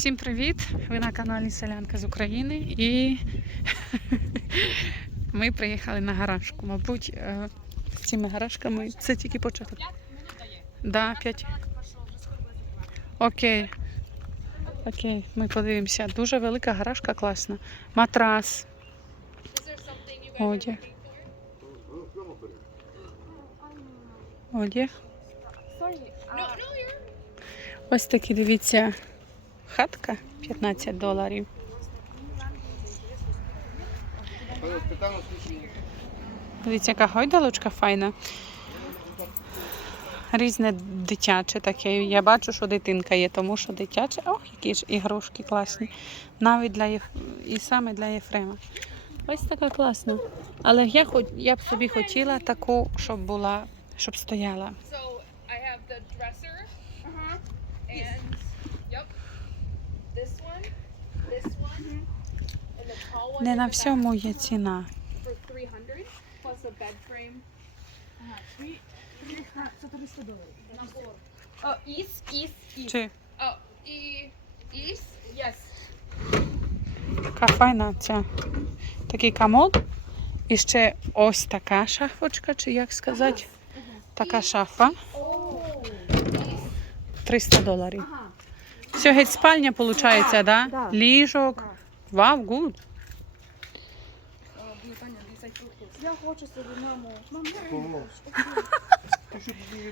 Всім привіт! Ви на каналі Селянка з України і ми приїхали на гаражку. Мабуть, е, з цими гаражками це тільки початок. Да, 5. Окей. Окей, ми подивимося. Дуже велика гаражка, класна. Матрас. Одяг. Одяг. Ось такі, дивіться, хатка 15 доларів. Дивіться, яка гойдалочка файна. Різне дитяче таке. Я бачу, що дитинка є, тому що дитяче. Ох, які ж ігрушки класні. Навіть для Єф... і саме для Єфрема. Ось така класна. Але я, хоч... я б собі хотіла таку, щоб була, щоб стояла. Не in на всьому є ціна. For 300 plus a bed frame. East, east, east. Чи e- Yes. Така файна ця. Такий комод. І ще ось така шафочка, чи як сказати? Така шафа. Oh. 300 доларів. Все, геть спальня виходить, да? Да. Ліжок. Вау, гуд. Я хочу собі маму. Маму.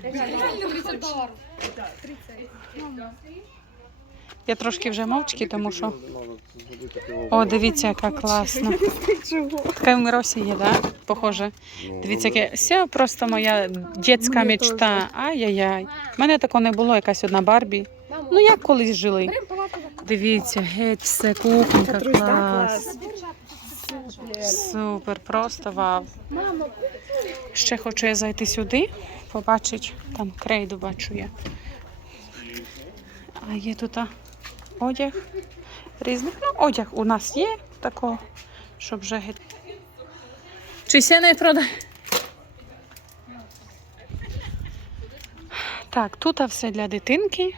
Реально 30. Я трошки вже мовчки, тому що. О, дивіться, яка класна. Така в Миросі є, да? Похоже. Дивіться, яке. Це просто моя Моя мечта. Ай-яй-яй. У мене такого не було, якась одна Барбі. Ну як колись жили. Дивіться, геть все, кухонька, клас. Супер, просто вау. Ще хочу я зайти сюди, побачити, там крейду бачу я. А є тут одяг різних. Ну, одяг у нас є такого, щоб вже геть. Чи ся не продає? Так, тут все для дитинки.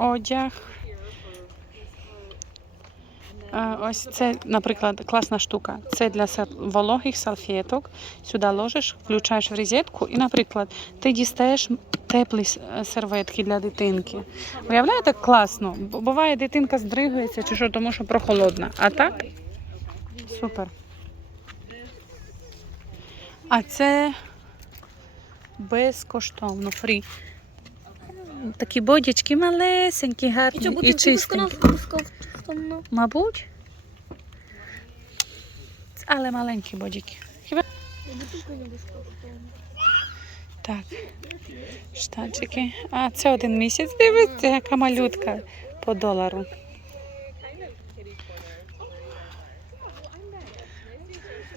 Одяг. Е, Ось це, наприклад, класна штука. Це для вологих салфеток. Сюди ложиш, включаєш в розетку і, наприклад, ти дістаєш теплі серветки для дитинки. Уявляєте, класно. Буває, дитинка здригається чи що, тому що прохолодна. А так? Супер. А це безкоштовно, фрі. Такі бодячки малесенькі, гарні і чистенькі. Мабуть. Але маленькі бодіки. Хіба? Так. Штанчики. А, це один місяць. Дивіться, яка малютка по долару.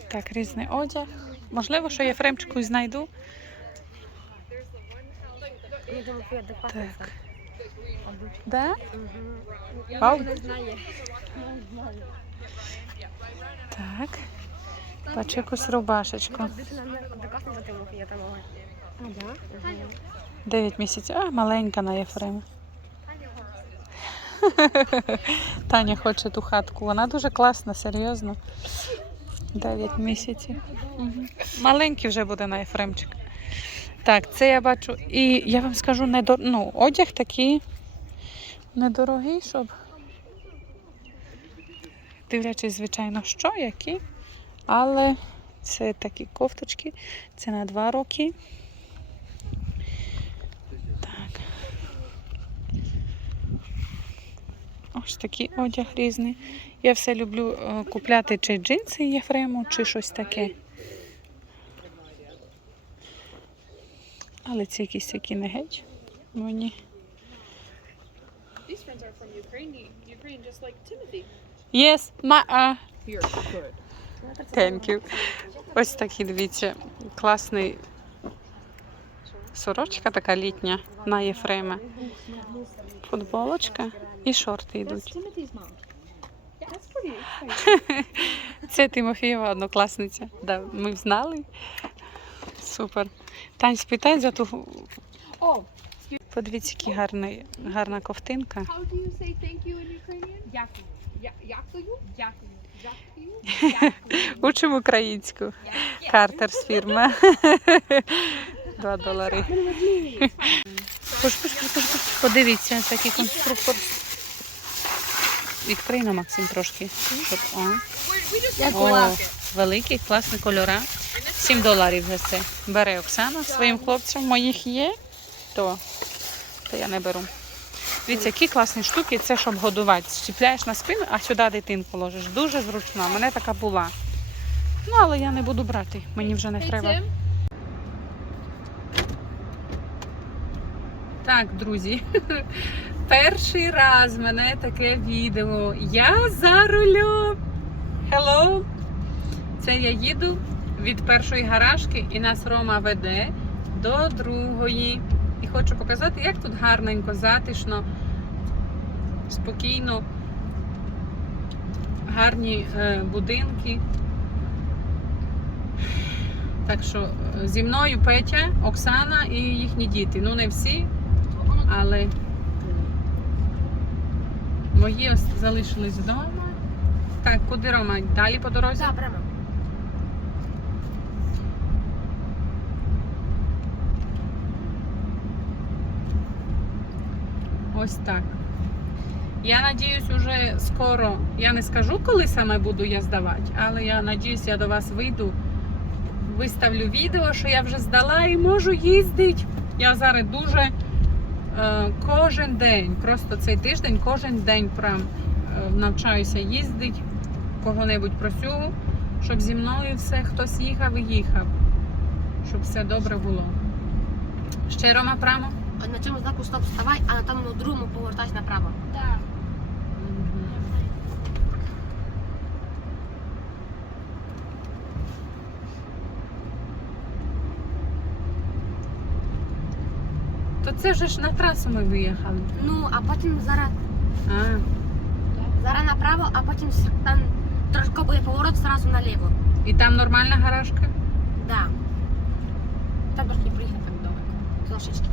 Так, різний одяг. Можливо, що я фремчику і знайду. Так. Да? Вау. Так. Бачу якусь рубашечку. 9 місяців. А, маленька на Єфрема. Таня хоче ту хатку. Вона дуже класна, серйозно. 9 місяців. Маленький вже буде на Єфремчик. Так, це я бачу. І я вам скажу, недор... ну, одяг такий недорогий, щоб. Дивлячись, звичайно, що, які. Але це такі кофточки. Це на два роки. Так. Ось такий одяг різний. Я все люблю е, купляти чи джинси Єфрему, чи щось таке. Але ці якісь такі не геть. Мені. These friends are from Ukraine. Ukraine, just like Timothy. Yes, my, uh, good. Thank you. Ось такий, дивіться, класний сорочка така літня на Єфрема. Футболочка і шорти йдуть. Це Тимофієва однокласниця. Да, ми знали. Супер. Тань, спитай за ту. Подивіться, який гарний, гарна ковтинка. How do you say thank you in Ukrainian? Дякую. Я, дякую. Дякую. Дякую. Дякую. Учимо українську. Картер з фірми. Два долари. Пуш, пуш, пуш, пуш. Подивіться, такий конструктор. Відкрий на Максим трошки. Щоб, о. О, великий, класний кольора. 7 доларів за це. Бере Оксана своїм хлопцям. Моїх є, то, то я не беру. Дивіться, які класні штуки, це щоб годувати. Чіпляєш на спину, а сюди дитинку ложиш. Дуже зручно. У мене така була. Ну, але я не буду брати. Мені вже не треба. Так, друзі, перший раз мене таке відео. Я за рулем. Hello! Це я їду від першої гаражки і нас Рома веде до другої. І хочу показати, як тут гарненько, затишно, спокійно, гарні е, будинки. Так що е, зі мною Петя, Оксана і їхні діти. Ну, не всі, але мої залишились вдома. Так, куди Рома? Далі по дорозі? Так, прямо. Ось так. Я надіюсь, уже скоро. Я не скажу, коли саме буду я здавати, але я надіюсь, я до вас вийду, виставлю відео, що я вже здала і можу їздити. Я зараз дуже е, кожен день, просто цей тиждень, кожен день прям е, навчаюся їздити, кого-небудь просю, щоб зі мною все хтось їхав і їхав, щоб все добре було. Ще Рома прямо? От на цьому знаку стоп вставай, а на тому другому повертайся направо. Да. То це вже ж на трасу ми виїхали. Ну, а потім зараз, А, зараз направо, а потім с- там трошки буде поворот зразу наліво. і там нормальна гаражка? Да. Там трошки приїхати так далеко. Трошечки.